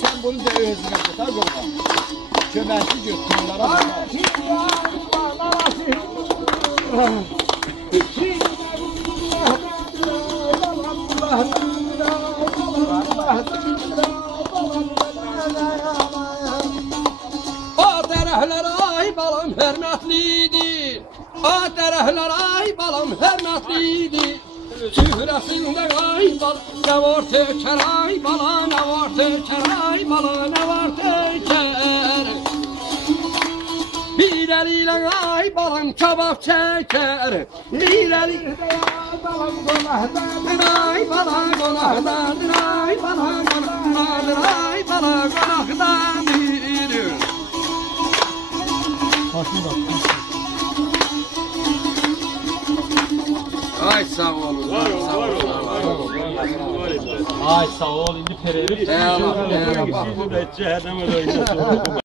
Sen bunu da özüne tutar kurban. Köməkli götürürlər ama. O tərəhlər ay balam hörmətlidir. O tərəhlər ay balam hörmətlidir. Sührəsində ay bal, nə var tökər ay bala, nə var tökər ay bala, nə var tökər. Bir əlilə ay balam kabab çəkər, bir əlilə ay balam qonaqdadır, ay bala qonaqdadır, ay bala qonaqdadır, ay bala qonaqdadır. Ay sağ olun, sağ olun. Ay sağ ol, indi pererib. Eyvallah, eyvallah.